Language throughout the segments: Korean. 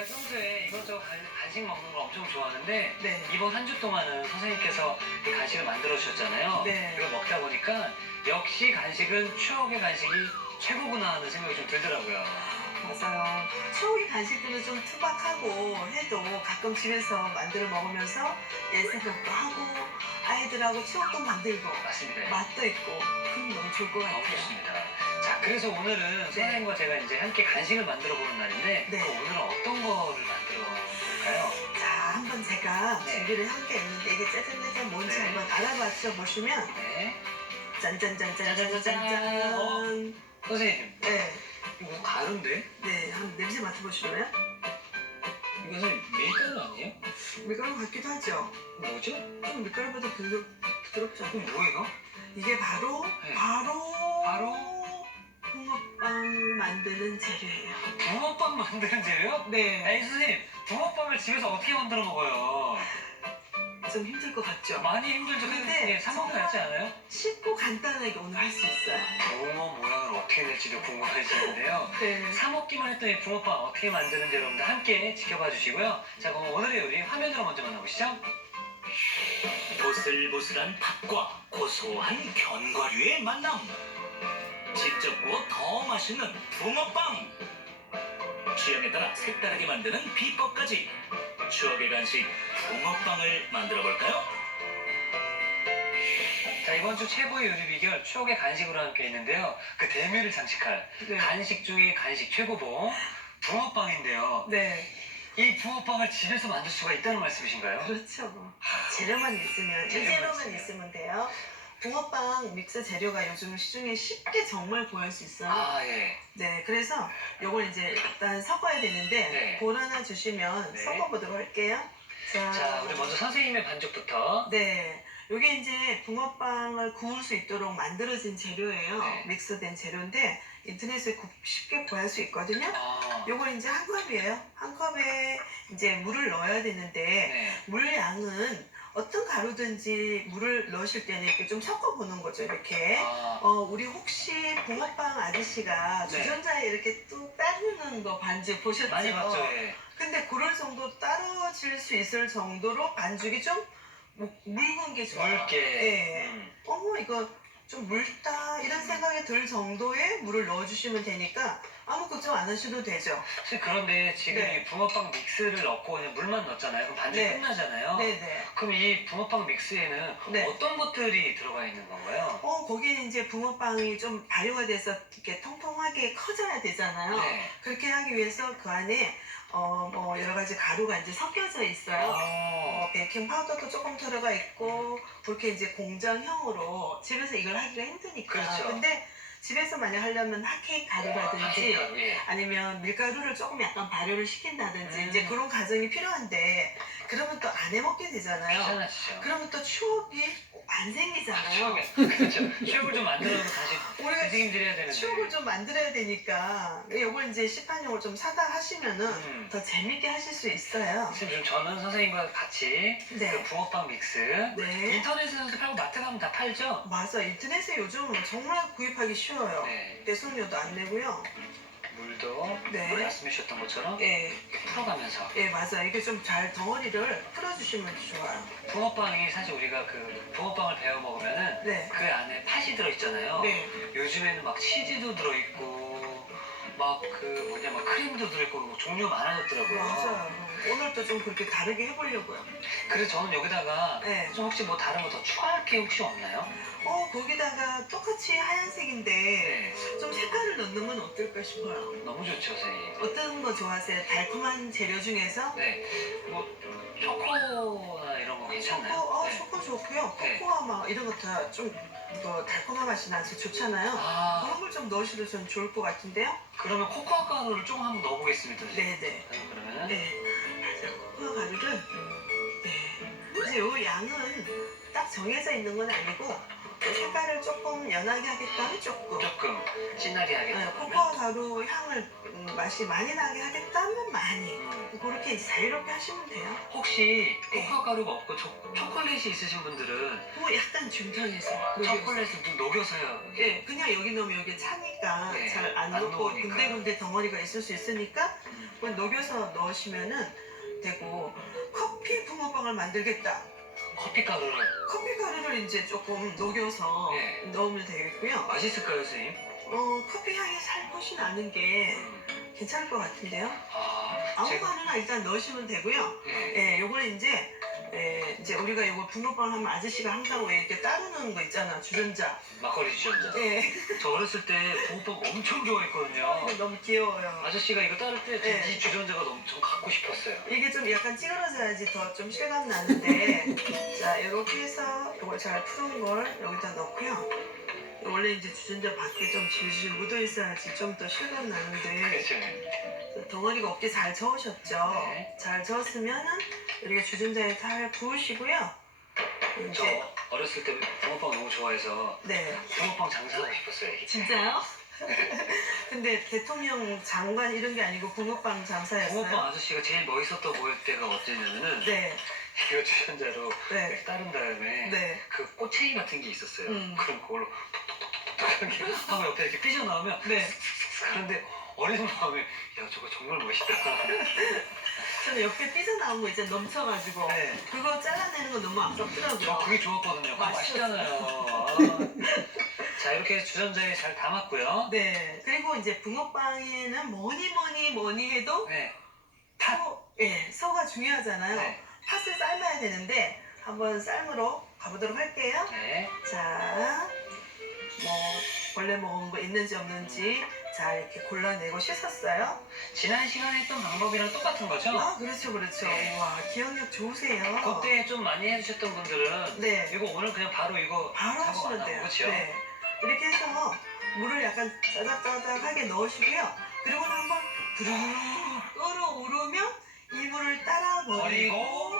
제가 평소에 이것저것 간식 먹는 걸 엄청 좋아하는데 네. 이번 한 주 동안은 선생님께서 이 간식을 만들어 주셨잖아요. 네. 이걸 먹다 보니까 역시 간식은 추억의 간식이 최고구나 하는 생각이 좀 들더라고요. 맞아요. 추억의 간식들은 좀 투박하고 해도 가끔 집에서 만들어 먹으면서 옛 생각도 하고 아이들하고 추억도 만들고 맞습니다. 맛도 있고 그럼 너무 좋을 것 너무 같아요. 좋습니다. 자, 그래서 오늘은 선생님과 제가 이제 함께 간식을 만들어 보는 날인데 네. 오늘은 어떤 거를 만들어 볼까요? 자, 한번 제가 네. 준비를 한 게 있는데 이게 짜잔짜잔 뭔지 네. 한번 알아맞혀 보시면 네. 짠짠짠짠짠짠짠. 선생님, 네, 이거 가루인데? 네, 한번 냄새 맡아보실래요? 이거 선생님 밀가루 아니에요? 밀가루 같기도 하죠. 뭐죠? 좀 밀가루보다 부드럽죠. 그럼 뭐예요? 이게 바로 네. 바로 붕어빵 만드는 재료예요. 붕어빵 만드는 재료요? 네, 아니 선생님, 붕어빵을 집에서 어떻게 만들어 먹어요? 좀 힘들 것 같죠. 많이 힘들죠. 근데 근데 사 먹는 거 같지 않아요? 쉽고 간단하게 오늘 할 수 있어요. 붕어 모양을 어떻게 낼지도 궁금하시는데요. 네, 사 먹기만 했던 이 붕어빵 어떻게 만드는지 여러분들 함께 지켜봐 주시고요. 자, 그럼 오늘의 요리 화면으로 먼저 만나보시죠. 보슬보슬한 팥과 고소한 견과류의 만남. 직접 구워 더 맛있는 붕어빵. 취향에 따라 색다르게 만드는 비법까지. 추억의 간식 붕어빵을 만들어 볼까요? 자, 이번 주 최고의 요리 비결 추억의 간식으로 함께 있는데요. 그 대미를 장식할 네, 간식 중에 간식 최고봉 붕어빵인데요. 네, 이 붕어빵을 집에서 만들 수가 있다는 말씀이신가요? 그렇죠. 뭐. 재료만 있으면 이 재료만 재료만 있으면. 있으면 돼요. 붕어빵 믹스 재료가 요즘 시중에 쉽게 정말 구할 수 있어요. 아, 예. 네, 그래서 요걸 이제 일단 섞어야 되는데 네. 볼 하나 주시면 네. 섞어보도록 할게요. 자, 우리 먼저 선생님의 반죽부터. 네, 요게 이제 붕어빵을 구울 수 있도록 만들어진 재료예요. 네. 믹스된 재료인데 인터넷에 쉽게 구할 수 있거든요. 아, 요걸 이제 한 컵이에요. 한 컵에 이제 물을 넣어야 되는데 네. 물 양은 어떤 가루든지 물을 넣으실 때는 이렇게 좀 섞어보는 거죠. 이렇게. 아, 우리 혹시 붕어빵 아저씨가 네. 주전자에 이렇게 뚝 따르는 거 반죽 보셨죠? 많이 봤죠, 예. 근데 그럴 정도 따라질 수 있을 정도로 반죽이 좀 묽은 게 좋아요. 묽게. 네. 음. 어머 이거 좀 묽다 이런 생각이 들 정도의 물을 넣어주시면 되니까 아무 걱정 안 하셔도 되죠. 선생님, 그런데 지금 네. 이 붕어빵 믹스를 넣고 그냥 물만 넣었잖아요. 그럼 반죽 네. 끝나잖아요. 네네. 그럼 이 붕어빵 믹스에는 네. 어떤 것들이 들어가 있는 건가요? 거기는 이제 붕어빵이 좀 발효가 돼서 이렇게 통통하게 커져야 되잖아요. 네. 그렇게 하기 위해서 그 안에 뭐 여러 가지 가루가 이제 섞여져 있어요. 베이킹 파우더도 조금 들어가 있고 그렇게 이제 공장형으로 집에서 이걸 하기가 힘드니까. 그렇죠. 근데 집에서 만약 하려면 핫케이크 가루라든지 핫케이크, 예. 아니면 밀가루를 조금 약간 발효를 시킨다든지 이제 음. 그런 과정이 필요한데 그러면 또 안 해먹게 되잖아요. 귀찮아지죠. 그러면 또 추억이 안 생기잖아요. 그렇죠. 추억을 좀 만들어서 다시 우리가 되새김질해야 되는데. 추억을 좀 만들어야 되니까 이걸 이제 시판용을 좀 사다 하시면은 음. 더 재밌게 하실 수 있어요. 선생님, 저는 선생님과 같이 그 네. 붕어빵 믹스 네. 인터넷에서도 팔고 마트 가면 다 팔죠? 맞아. 인터넷에 요즘 정말 구입하기 쉬워요. 네. 배송료도 안 내고요. 물도 네. 물 말씀해주셨던 것처럼 예, 이렇게 풀어가면서 예, 맞아. 이게 좀 잘 덩어리를 풀어주시면 좋아요. 붕어빵이 사실 우리가 그 붕어빵을 베어 먹으면은 네. 그 안에 팥이 들어있잖아요. 네. 요즘에는 막 치즈도 들어있고 막 그 뭐냐 막 크림도 들어있고 뭐 종류 많아졌더라고요. 맞아요. 오늘도 좀 그렇게 다르게 해보려고요. 그래서 저는 여기다가 네. 좀 혹시 뭐 다른 거 더 추가할 게 혹시 없나요? 거기다가 똑같이 하얀색인데 네. 좀 색깔을 넣는 건 어떨까 싶어요. 너무 좋죠, 선생님. 어떤 거 좋아하세요? 달콤한 재료 중에서? 네. 뭐 초코나 이런 거 괜찮나요? 네. 초코 좋고요. 네. 코코아 막 이런 거 다 좀 달콤한 맛이 나서 좋잖아요. 아, 그런 걸 좀 넣으셔도 전 좋을 것 같은데요? 그러면 코코아 가루를 조금 한번 넣어보겠습니다, 선생님. 네네. 그러면은 네. 맞아요. 코코아 가루를. 네. 이제 요 양은 딱 정해져 있는 건 아니고 색깔을 조금 연하게 하겠다 하면 조금. 조금 진하게 하겠다. 코코아 가루 향을 맛이 많이 나게 하겠다 하면 많이. 음. 그렇게 자유롭게 하시면 돼요. 혹시 네. 코코아 가루가 없고 초콜릿이 있으신 분들은 약간 중편해서. 초콜릿을 좀 녹여서요. 예, 그냥 여기 넣으면 여기 차니까 네, 잘 안 안 녹고 녹으니까. 군데군데 덩어리가 있을 수 있으니까 그걸 녹여서 넣으시면은 되고 커피 붕어빵을 만들겠다. 커피 가루를 커피 가루를 이제 조금 녹여서 네. 넣으면 되겠고요. 맛있을까요, 선생님? 커피 향이 살포시 나는 게 괜찮을 것 같은데요. 아무 제가 가루나 일단 넣으시면 되고요. 예. 예, 요거는 이제 우리가 요거 붕어빵 하면 아저씨가 항상 왜 이렇게 따르는 거 있잖아, 주전자. 막걸리 주전자. 예, 저 어렸을 때 붕어빵 엄청 좋아했거든요. 너무 귀여워요. 아저씨가 이거 따를 때 네. 이 주전자가 엄청 갖고 싶었어요. 이게 좀 약간 찌그러져야지 더 좀 실감 나는데, 자, 이렇게 해서 이걸 잘 푸른 걸 여기다 넣고요. 원래 이제 주전자 밖에 좀 질질 묻어 있어야지 좀 더 실감 나는데, 그렇죠. 덩어리가 없게 잘 저으셨죠? 네. 잘 저었으면은 이렇게 주전자에 잘 부으시고요. 저 이제 어렸을 때 붕어빵 너무 좋아해서 네. 붕어빵 장사하고 싶었어요. 진짜요? 근데 대통령 장관 이런 게 아니고 붕어빵 장사였어요? 붕어빵 아저씨가 제일 멋있었던 때가 어땠냐면은 네, 이거 주전자로 네, 이렇게 따른 다음에 네. 그 꼬챙이 같은 게 있었어요. 음. 그럼 그걸로 톡톡톡톡 이렇게 하고 옆에 이렇게 삐져나오면 네. 그런데 어린 마음에 야 저거 정말 멋있다. 저는 옆에 삐져나온 거 이제 넘쳐가지고 네. 그거 잘라내는 거 너무 아깝더라고요. 저 그게 좋았거든요. 그거 맛있었어요. 맛있잖아요. 자 이렇게 해서 주전자에 잘 담았고요. 네. 그리고 이제 붕어빵에는 뭐니 해도 네. 서가 중요하잖아요. 네. 팥을 삶아야 되는데 한번 삶으러 가보도록 할게요. 네. 자, 뭐 원래 먹은 거 있는지 없는지 잘 이렇게 골라내고 씻었어요. 지난 시간에 했던 방법이랑 똑같은 거죠? 아, 그렇죠, 그렇죠. 네. 와, 기억력 좋으세요. 그때 좀 많이 해주셨던 분들은 네. 이거 오늘 그냥 바로 이거 바로 작업 안 하시면 하고 돼요. 그렇죠? 네. 이렇게 해서 물을 약간 짜작짜작하게 넣으시고요. 그리고 한번 부르르 끓어오르면 이 물을 따라 버리고 버리고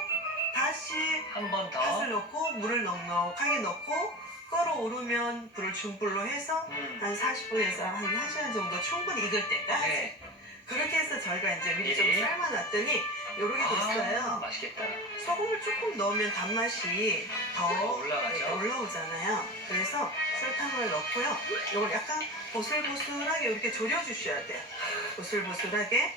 다시 한 번 더. 팥을 넣고 물을 넉넉하게 넣고 끓어오르면 불을 중불로 해서 한 40분에서 한 1시간 정도 충분히 익을 때까지 네. 그렇게 해서 저희가 이제 미리 좀 미리. 삶아놨더니 요렇게 됐어요. 아, 맛있겠다. 소금을 조금 넣으면 단맛이 더 올라가죠. 올라오잖아요. 그래서 설탕을 넣고요. 이걸 약간 보슬보슬하게 이렇게 졸여주셔야 돼요. 보슬보슬하게.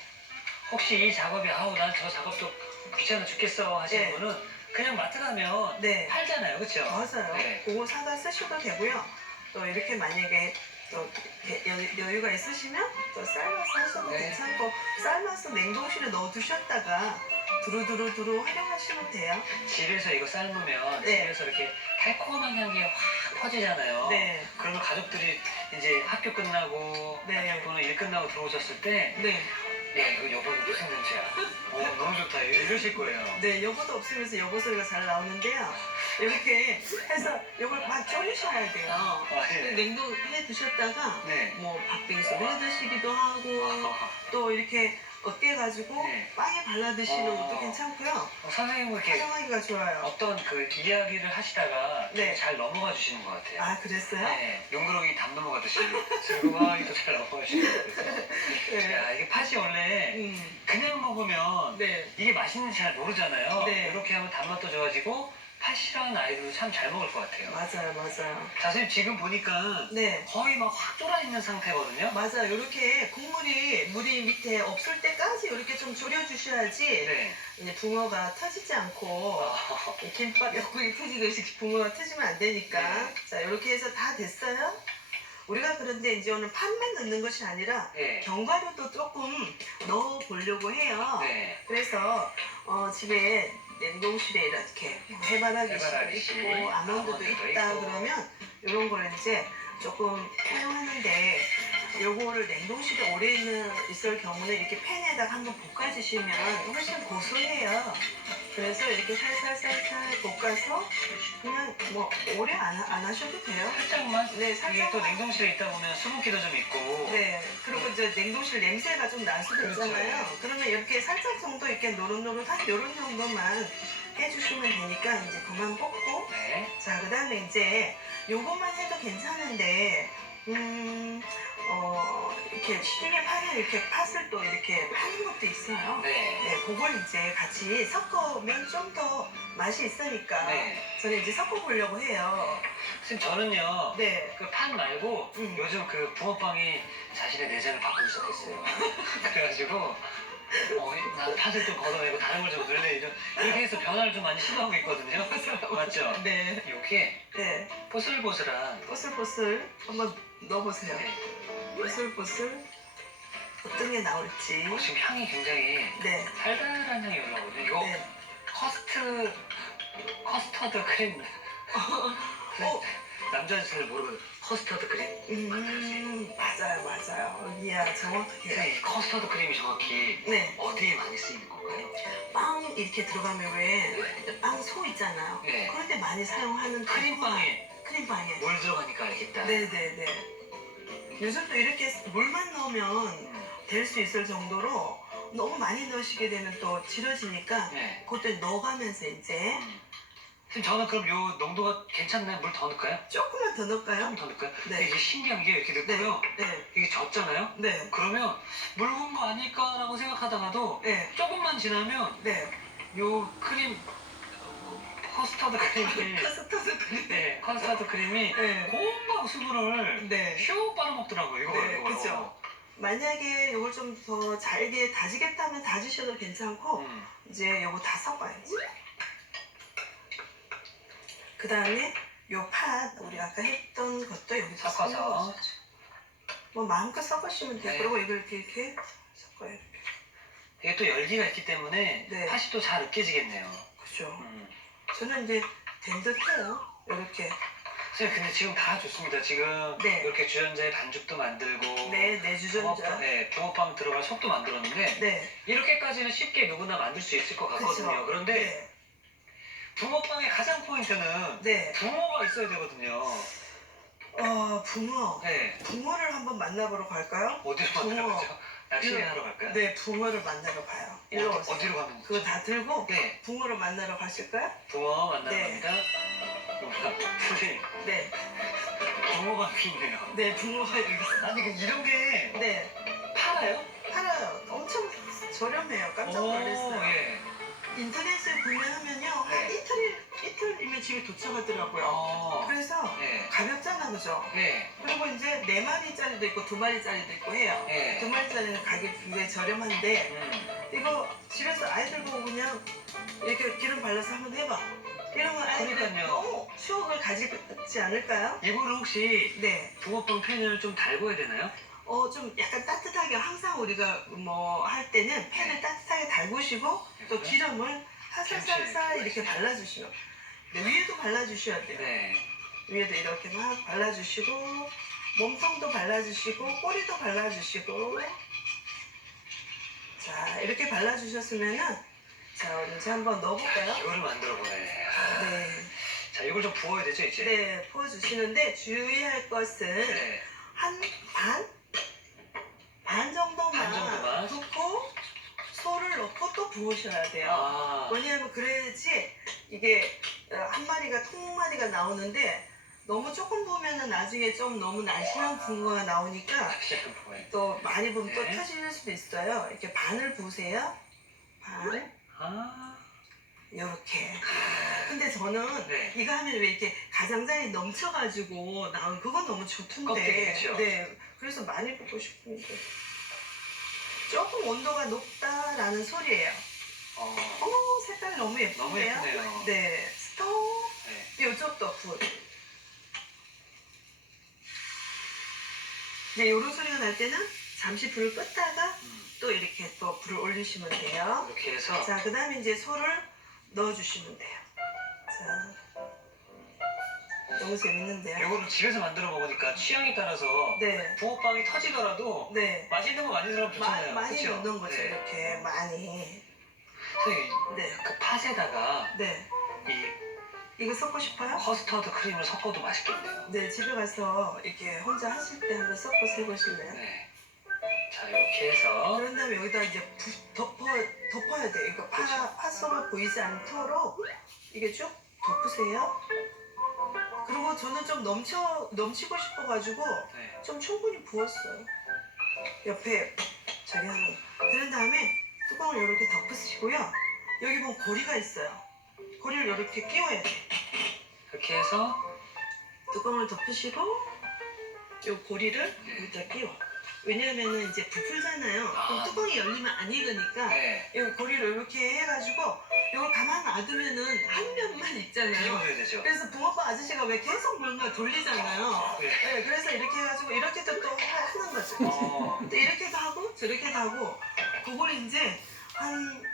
혹시 이 작업이 아우 난 저 작업도 귀찮아 죽겠어 하시는 네. 분은 그냥 마트 가면 네, 팔잖아요, 그렇죠? 맞아요. 네. 그거 사다 쓰셔도 되고요. 또 이렇게 만약에 또 이렇게 여유가 있으시면 또 삶아서 하셔도 네. 괜찮고 삶아서 냉동실에 넣어두셨다가 두루두루 활용하시면 돼요. 집에서 이거 삶으면 네. 집에서 이렇게 달콤한 향이 확 퍼지잖아요. 네, 그러면 가족들이 이제 학교 끝나고 네. 남편분은 일 끝나고 들어오셨을 때 네, 야, 이거 여보는 무슨 냄새야? 너무 좋다. 이러실 거예요. 네. 여보도 없으면서 여보 소리가 잘 나오는데요. 이렇게 해서 이걸 막 졸이셔야 돼요. 아, 예. 냉동해 두셨다가 네. 뭐 밥빙수 해 드시기도 하고 또 이렇게 으깨가지고 네. 빵에 발라 드시는 어. 것도 괜찮고요. 선생님은 이렇게 활용하기가 좋아요. 어떤 그 이야기를 하시다가 네. 잘 넘어가 주시는 것 같아요. 아, 그랬어요? 네, 용그러기 담 넘어가듯이 슬그머니도 잘 넘어가시는 것 같아요. 네. 야, 이게 팥이 원래 그냥 먹으면 네. 이게 맛있는지 잘 모르잖아요. 네. 이렇게 하면 단맛도 좋아지고 팥 싫어하는 아이들도 참 잘 먹을 것 같아요. 맞아요. 자, 선생님 지금 보니까 네. 거의 막 확 쫄아 있는 상태거든요. 맞아요. 이렇게 물이 밑에 없을 때까지 이렇게 좀 졸여주셔야지 네. 이제 붕어가 터지지 않고 아, 김밥 옆구리 터지듯이 붕어가 터지면 안 되니까. 네. 자, 이렇게 해서 다 됐어요. 우리가 그런데 이제 오늘 팥만 넣는 것이 아니라 네. 견과류도 조금 넣어 보려고 해요. 네. 그래서 집에 냉동실에 이렇게 해바라기씨도 해바라기씨, 있고 아몬드도 아몬드도 있다 있고. 그러면 이런 걸 이제 조금 사용하는데 요거를 냉동실에 오래 있을 경우는 이렇게 팬에다가 한번 볶아주시면 훨씬 고소해요. 그래서 이렇게 살살 볶아서 그냥 뭐 오래 안 하셔도 돼요. 살짝만. 네, 이게 또 살짝만. 냉동실에 있다 보면 수분기도 좀 있고. 네, 그리고 이제 냉동실 냄새가 좀 날 수도 그렇죠. 있잖아요. 그러면 이렇게 살짝 정도 이렇게 노릇노릇한 이런 정도만 해주시면 되니까 이제 그만 볶고. 네. 자, 그 다음에 이제 요것만 해도 괜찮은데, 이렇게 시중에 파는 이렇게 팥을 또 이렇게 파는 것도 있어요. 네. 네, 그걸 이제 같이 섞으면 좀 더 맛이 있으니까 네. 저는 이제 섞어보려고 해요. 선생님 저는요. 네. 그 팥 말고 요즘 그 붕어빵이 자신의 내장을 바꾸기 시작했어요. 그래가지고 나는 팥을 좀 걷어내고 다른 걸 좀 넣을래. 이렇게 해서 변화를 좀 많이 시도하고 있거든요. 맞죠? 네. 이게 네. 보슬보슬한. 보슬보슬 한번 넣어보세요. 네. 보슬보슬 어떤 게 나올지. 지금 향이 굉장히 네. 달달한 향이 올라오거든요. 이거 네. 커스터드 크림. 어, 남자는 잘 모르거든. 커스터드 크림. 맞아요. 이야, 정확하게. 선생님, 이 커스터드 크림이 정확히 네. 어디에 많이 쓰이는 건가요? 빵 이렇게 들어가면 왜 빵 소 있잖아요. 네. 그럴 때 많이 사용하는 크림빵에 크림빵에. 물 들어가니까 알겠다. 네네네. 요즘 또 이렇게 물만 넣으면 될 수 있을 정도로 너무 많이 넣으시게 되면 또 질어지니까 네. 그때 넣어가면서 이제 선생님, 저는 그럼 요 농도가 괜찮나요? 물 더 넣을까요? 조금만 더 넣을까요? 조금 더 넣을까요? 네. 근데 이게 신기한 게 이렇게 넣고요. 네. 이게 젖잖아요? 네. 그러면 물 부은 거 아닐까라고 생각하다가도 네. 조금만 지나면 네. 요 크림 커스터드 크림이 커스터드 크림. 네, 커스터드 크림이 네. 고막 수분을 네. 슉 빨아먹더라고요. 이거 네, 이거. 그쵸. 만약에 이걸 좀 더 잘게 다지겠다면 다지셔도 괜찮고 이제 요거 다 섞어야지. 그 다음에 요 팥 우리 아까 했던 것도 여기 섞어서. 뭐 마음껏 섞으시면 돼요. 네. 그리고 이걸 이렇게 섞어요. 이렇게. 이게 또 열기가 있기 때문에 네. 팥이 또 잘 으깨지겠네요. 그죠. 음. 저는 이제 된 듯해요. 이렇게. 선생님, 근데 지금 다 좋습니다. 지금 네. 이렇게 주전자에 반죽도 만들고 네, 내주전자. 붕어빵 들어갈 속도 만들었는데 네. 이렇게까지는 쉽게 누구나 만들 수 있을 것 같거든요. 그쵸. 그런데 네. 붕어빵의 가장 포인트는 네. 붕어가 있어야 되거든요. 붕어. 네. 붕어를 한번 만나보러 갈까요? 어디로 붕어. 만나보죠? 낚시를 하러 갈까요? 네, 붕어를 만나러 가요. 일로 오세요. 어디로 가면 그거 다 들고 네. 붕어를 만나러 가실까요? 붕어 만나러 네. 갑니다. 선생님, 네. 붕어가 여기 있네요. 네, 붕어가 여기 있어요. 아니, 이런 게 네, 팔아요? 팔아요. 엄청 저렴해요. 깜짝 놀랐어요. 예. 인터넷에 구매하면요. 한 네. 이틀이면 집에 도착하더라고요. 어. 그래서 예. 가볍잖아, 그죠? 예. 그리고 이제 4마리짜리도 있고 2마리짜리도 있고 해요. 예. 2마리짜리는 가격이 굉장히 저렴한데 음. 이거 집에서 아이들 보고 그냥 이렇게 기름 발라서 한번 해봐. 이러면 아이들이 그러니까요. 너무 추억을 가지지 않을까요? 이거를 혹시 네. 붕어빵 팬을 좀 달궈야 되나요? 좀 약간 따뜻하게 항상 우리가 뭐 할 때는 팬을 따뜻하게 달구시고 또 기름을 살살살살 이렇게 발라주시고 네, 위에도 발라주셔야 돼요. 네. 위에도 이렇게 막 발라주시고 몸통도 발라주시고 꼬리도 발라주시고 자 이렇게 발라주셨으면은 자 이제 한번 넣어볼까요? 이거를 만들어 보네. 네, 자, 이걸 좀 부어야 되죠, 이제? 네 부어주시는데 주의할 것은 네. 한 반 정도만 반 정도만? 붓고 소를 넣고 또 부으셔야 돼요. 아. 왜냐하면 그래야지 이게 한 마리가 통마리가 나오는데 너무 조금 부으면은 나중에 좀 너무 날씬한 붕어가 나오니까 시작은 부어야 또 많이 부으면 또 네. 터질 수도 있어요. 이렇게 반을 부으세요. 반 아. 이렇게. 근데 저는 네. 이거 하면 왜 이렇게 가장자리 넘쳐가지고 나온 그건 너무 좋던데. 껍데기, 그쵸? 네. 그래서 많이 붓고 싶은데 조금 온도가 높다라는 소리예요. 어머 색깔 너무 예쁜데요? 너무 예쁘네요. 네. 스톱. 네. 이쪽도 붓. 네, 이런 소리가 날 때는 잠시 불을 끄다가 또 이렇게 또 불을 올리시면 돼요. 이렇게 해서 자, 그 다음에 이제 소를 넣어주시면 돼요. 자, 너무 재밌는데요? 이거를 집에서 만들어 먹으니까 취향에 따라서 네, 붕어빵이 터지더라도 네. 맛있는 거 많이 들어가면 좋잖아요. 많이 그쵸? 넣는 거죠, 네. 이렇게 많이. 선생님, 네, 그 팥에다가 네. 이 이거 섞고 싶어요? 커스터드 크림을 섞어도 맛있겠네요. 네, 집에 가서 이렇게 혼자 하실 때 한번 섞어서 해보실래요? 네. 자, 이렇게 해서 그런 다음에 여기다 이제 덮어야 돼요. 이거 팥소가 보이지 않도록 이게 쭉 덮으세요. 그리고 저는 좀 넘치고 싶어가지고 네. 좀 충분히 부었어요. 옆에 저기 하는. 그런 다음에 뚜껑을 이렇게 덮으시고요. 여기 보면 고리가 있어요. 고리를 이렇게 끼워야 돼요. 이렇게 해서 뚜껑을 덮으시고 이 고리를 여기다 끼워. 왜냐면은 이제 부풀잖아요. 그럼 아. 뚜껑이 열리면 안 익으니까 네. 이 고리를 이렇게 해가지고 이걸 가만 놔두면은 한 면만 익잖아요. 뒤집어줘야 되죠. 그래서 붕어빵 아저씨가 왜 계속 뭔가 돌리잖아요. 네. 네, 그래서 이렇게 해가지고 이렇게도 또 하는 거죠. 또 이렇게도 하고 저렇게도 하고 그걸 이제 한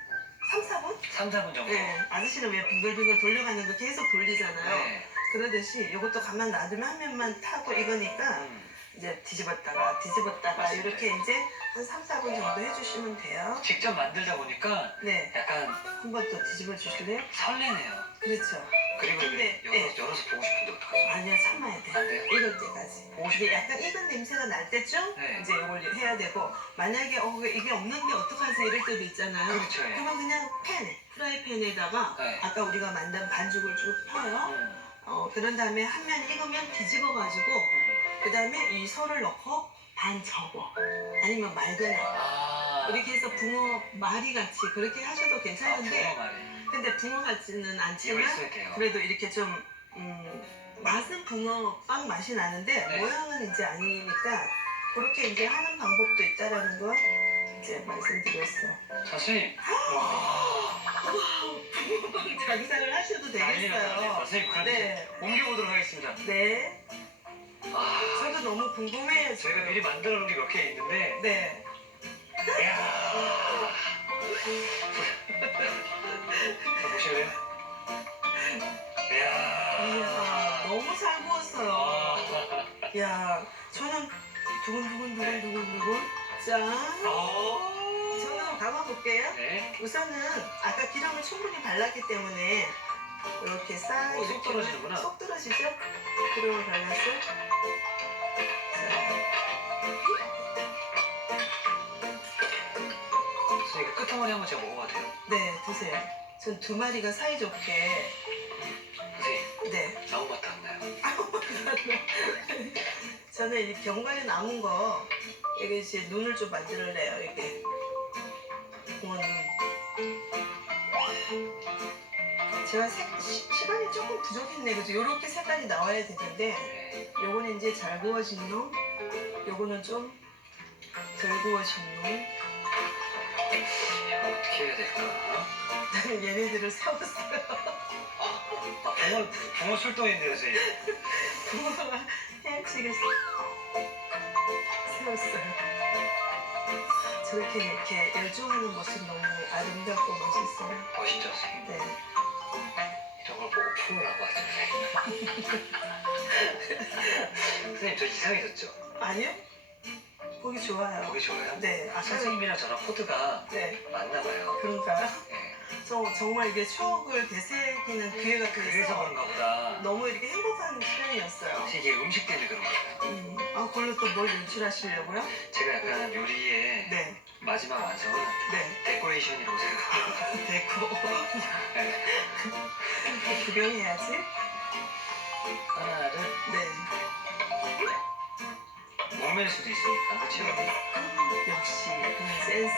3, 4분? 3, 4분 정도. 네, 아저씨는 왜 빙글빙글 돌려가는 거 계속 돌리잖아요. 네. 그러듯이 이것도 가만 놔두면 한 면만 타고 익으니까 이제 뒤집었다가 맞습니다. 이렇게 이제 한 3, 4분 정도 해주시면 돼요. 직접 만들다 보니까 네, 약간 한번 또 뒤집어 주실래요? 설레네요. 그렇죠. 그리고 근데, 열어서 보고 싶은데 어떡하죠? 아니요, 참아야 돼. 안 돼요? 익을 때까지. 근데 약간 익은 냄새가 날 때쯤 네. 이제 이걸 해야 되고 만약에 이게 없는데 어떡하지 이럴 때도 있잖아요. 그렇죠. 예. 그러면 그냥 프라이팬에다가 네. 아까 우리가 만든 반죽을 쭉 펴요. 그런 다음에 한 면 익으면 뒤집어가지고 그 다음에 이 설을 넣고 반 접어 아니면 말거나 아. 이렇게 해서 붕어 말이 같이 그렇게 하셔도 괜찮은데 붕어 말이. 근데 붕어 같지는 입을 않지만 써야 돼요. 그래도 이렇게 좀 맛은 붕어빵 맛이 나는데 네. 모양은 이제 아니니까 그렇게 이제 하는 방법도 있다라는 거 이제 말씀드렸어요. 선생님. 와. 붕어빵 장사를 하셔도 되겠어요. 선생님 그럼 네. 옮겨보도록 하겠습니다. 네. 아. 저도 너무 궁금해요. 저희가 미리 만들어 놓은 게 몇 개 있는데. 네. 이야. 보실래요? 이야, 너무 잘 구웠어요. 아. 야, 저는 두근두근. 짠. 저는 감아볼게요. 네. 우선은 아까 기름을 충분히 발랐기 때문에 이렇게 싹 속 이렇게 떨어지는구나. 속 떨어지죠? 기름을 발랐어. 선생님 그 끝머리 한번 제가 먹어봐도 돼요? 네, 드세요. 전 두 마리가 사이좋게. 선생님 네. 나무 맛도 안 나요. 저는 이 견과류 남은 거 이게 이제 눈을 좀 만들래요. 이게 붕어 눈. 제가 시간이 조금 부족했네. 그죠? 요렇게 색깔이 나와야 되는데 네. 요거는 이제 잘 구워진 놈, 요거는 좀 덜 구워진 놈. 어떻게 해야 될까? 나는 얘네들을 세웠어요. 아, 붕어 출동했네요, 선생님. 붕어가 헤엄치게 세웠어요. 저렇게 이렇게 열중하는 모습 너무 아름답고 멋있어요. 멋있죠, 선생님? 네. 이런 걸 보고 프로라고 하죠, 선생님. 선생님, 저 이상해졌죠? 아니요? 보기 좋아요. 보기 좋아요? 네. 아까 선생님이랑 저랑 코드가 네. 맞나 봐요. 그런가요? 네. 정말 이게 추억을 되새기는 기회가 그래서 돼서 그런가 보다. 너무 이렇게 행복한 시간이었어요. 이게 음식 때문에 그런 거예요. 아, 그걸로 또 뭘 연출하시려고요? 제가 약간 요리의 네. 마지막 완성은 네. 데코레이션이라고 생각해요. 데코. 네. 구경해야지. 하나를 네. 목맬 수도 있으니까, 그렇죠? 역시 센스.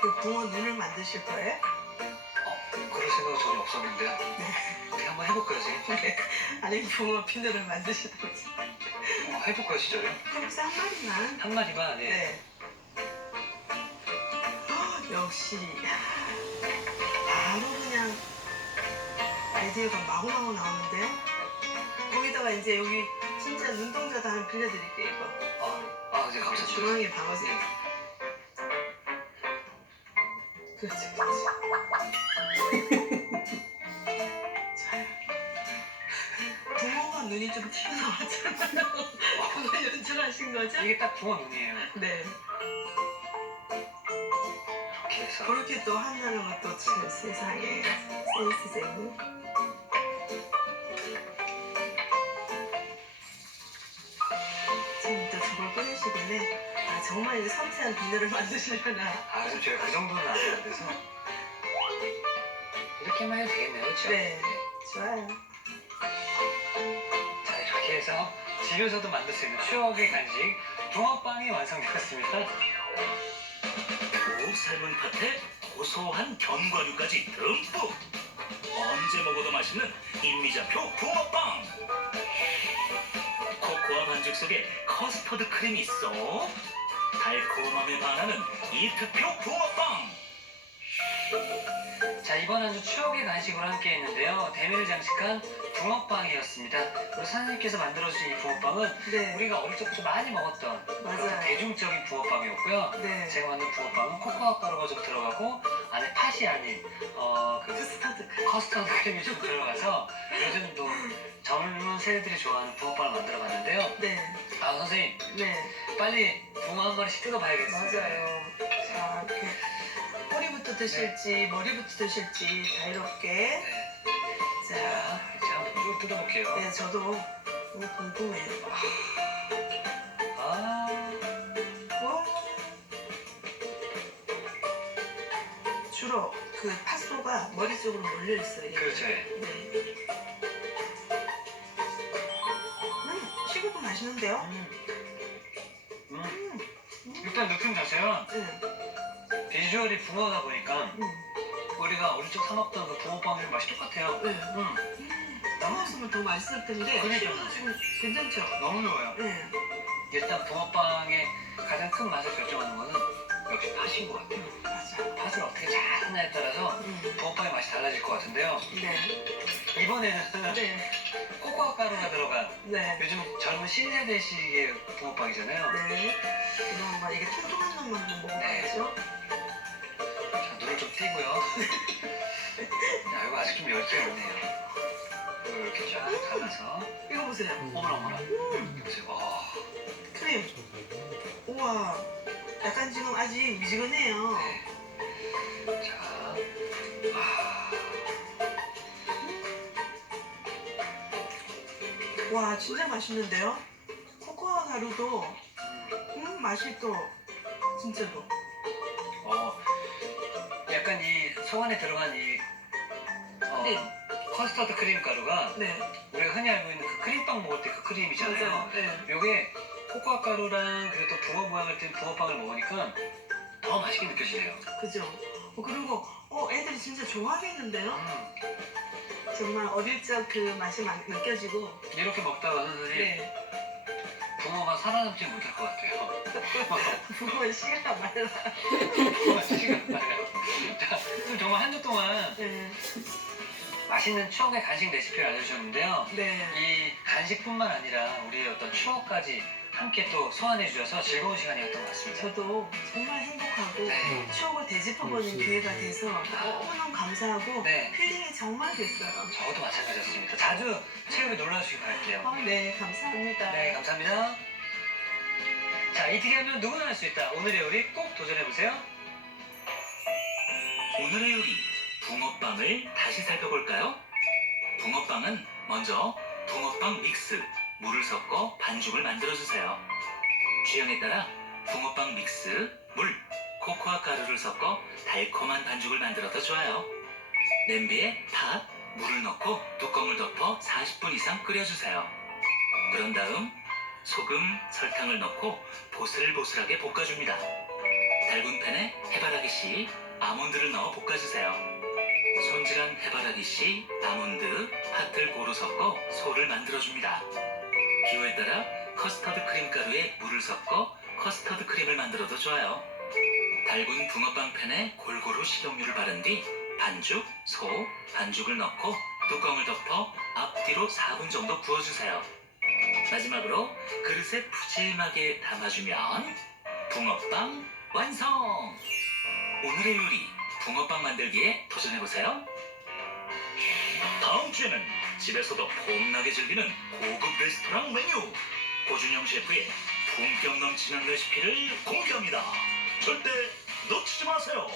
그 붕어 눈을 만드실 거예요? 그럴 생각은 전혀 없었는데 어떻게 한번 해볼까요, 선생님? 아니면 붕어 피누를 만드시든지. 해볼까요, 진짜요? 평소 한 마리만. 한 마리만, 네. 네. 역시 바로 그냥 아이디어가 마구마구 나오는데 거기다가 이제 여기 진짜 눈동자도 하나 빌려드릴게요. 이거 네, 감사합니다. 중앙에 박으세요. 그렇지. 좋아요. 붕어가 눈이 좀 튀어나왔잖아요. 그거 연출하신 거죠? 이게 딱 붕어 눈이에요. 네. 이렇게 해서. 그렇게 또 한다는 것도 참 세상에 센스쟁이. 지금 또 저걸 꺼내시길래 아 정말 이게 섬세한 비늘을 만드시려나. 그래서 제가 그 정도는 안 돼서 이렇게만 해도 되겠네요, 그렇죠? 네, 좋아요. 자, 이렇게 해서 집에서도 만들 수 있는 추억의 간식 붕어빵이 완성되었습니다. 고 삶은 팥에 고소한 견과류까지 듬뿍. 언제 먹어도 맛있는 임미자표 붕어빵. 코코아 반죽 속에 커스터드 크림이 쏙 달콤함에 반하는 이특표 붕어빵. 자, 이번 한 주 추억의 간식으로 함께 했는데요. 대미를 장식한 붕어빵이었습니다. 그리고 선생님께서 만들어주신 이 붕어빵은 네. 우리가 어릴 적부터 많이 먹었던 맞아요. 그런 대중적인 붕어빵이었고요. 네. 제가 만든 붕어빵은 코코아 가루가 좀 들어가고 안에 팥이 아닌 그 커스터드 커스터드 크림이 좀 들어가서 요즘 또 젊은 세대들이 좋아하는 붕어빵을 만들어봤는데요. 네. 아, 선생님 네. 빨리 붕어 한 마리씩 뜯어봐야겠어요. 맞아요. 자, 이렇게 꼬리부터 드실지 머리부터 드실지 자유롭게. 네. 자, 자, 이제 한번 쭉 뜯어볼게요. 네, 저도 너무 궁금해요. 아, 와. 주로 그 팥소가 머리 쪽으로 몰려 있어요. 그렇죠. 네. 식어도 맛있는데요? 일단 느낌 자체가 네. 비주얼이 붕어다 보니까 우리가 어릴 적 사 먹던 그 붕어빵이랑 맛이 똑같아요. 네. 남았으면 더 맛있을 텐데 그러니까요. 식어도 지금 괜찮죠? 너무 좋아요. 네. 일단 붕어빵의 가장 큰 맛을 결정하는 거는 역시 팥인 것 같아요. 맞아. 팥을 어떻게 잘 하냐에 따라서 붕어빵의 맛이 달라질 것 같은데요. 네. 이번에는 네. 코코아 가루가 들어간 네. 요즘 젊은 신세대식의 붕어빵이잖아요. 네. 이거 한번 이게 통통한 놈만 한번 먹어봐야죠. 자, 눈을 좀 띄고요. 야, 이거 아직 좀 열기가 있네요. 이렇게 쫙 잘라서. 이거 보세요. 어머나, 어머나. 보세요. 와. 크림. 우와. 약간 지금 아직 미지근해요. 네. 자. 아. 와, 진짜 맛있는데요? 코코아 가루도 맛이 또 진짜로. 약간 이 속 안에 들어간 이 크림. 커스터드 크림 가루가 네. 우리가 흔히 알고 있는 그 크림빵 먹을 때 그 크림이잖아요. 맞아요. 네. 요게 코코아 가루랑 그리고 또 붕어 모양을 띈 붕어빵을 먹으니까 더 맛있게 느껴지네요. 그죠? 그리고 애들이 진짜 좋아하겠는데요? 정말 어릴 적 그 맛이 느껴지고. 이렇게 먹다가 선생님 네. 붕어가 살아남지 못할 것 같아요. 부모의 씨가 말라. 붕어가 시간 나요. 자, 그럼 정말 한 주 동안 네. 맛있는 추억의 간식 레시피를 알려주셨는데요. 네. 이 간식뿐만 아니라 우리의 어떤 추억까지 함께 또 소환해 주셔서 즐거운 시간이었던 것 같습니다. 저도 정말 행복하고 네. 추억을 되짚어보는 기회가 돼서 너무너무 감사하고 네. 힐링이 정말 됐어요. 저도 마찬가지였습니다. 자주 체육에 놀러 주시기 바랄게요. 네, 감사합니다. 네, 감사합니다. 자, 이틀이 하면 누구나 할 수 있다. 오늘의 요리 꼭 도전해보세요. 오늘의 요리 붕어빵을 다시 살펴볼까요? 붕어빵은 먼저 붕어빵 믹스, 물을 섞어 반죽을 만들어주세요. 취향에 따라 붕어빵 믹스, 물, 코코아 가루를 섞어 달콤한 반죽을 만들어도 좋아요. 냄비에 팥, 물을 넣고 뚜껑을 덮어 40분 이상 끓여주세요. 그런 다음 소금, 설탕을 넣고 보슬보슬하게 볶아줍니다. 달군 팬에 해바라기 씨, 아몬드를 넣어 볶아주세요. 손질한 해바라기 씨, 아몬드, 팥을 고루 섞어 소를 만들어줍니다. 기호에 따라 커스터드 크림 가루에 물을 섞어 커스터드 크림을 만들어도 좋아요. 달군 붕어빵 팬에 골고루 식용유를 바른 뒤 반죽, 소, 반죽을 넣고 뚜껑을 덮어 앞뒤로 4분 정도 구워주세요. 마지막으로 그릇에 푸짐하게 담아주면 붕어빵 완성! 오늘의 요리 붕어빵 만들기에 도전해보세요. 다음 주에는 집에서도 폼나게 즐기는 고급 레스토랑 메뉴 고준영 셰프의 품격 넘치는 레시피를 공개합니다. 절대 놓치지 마세요.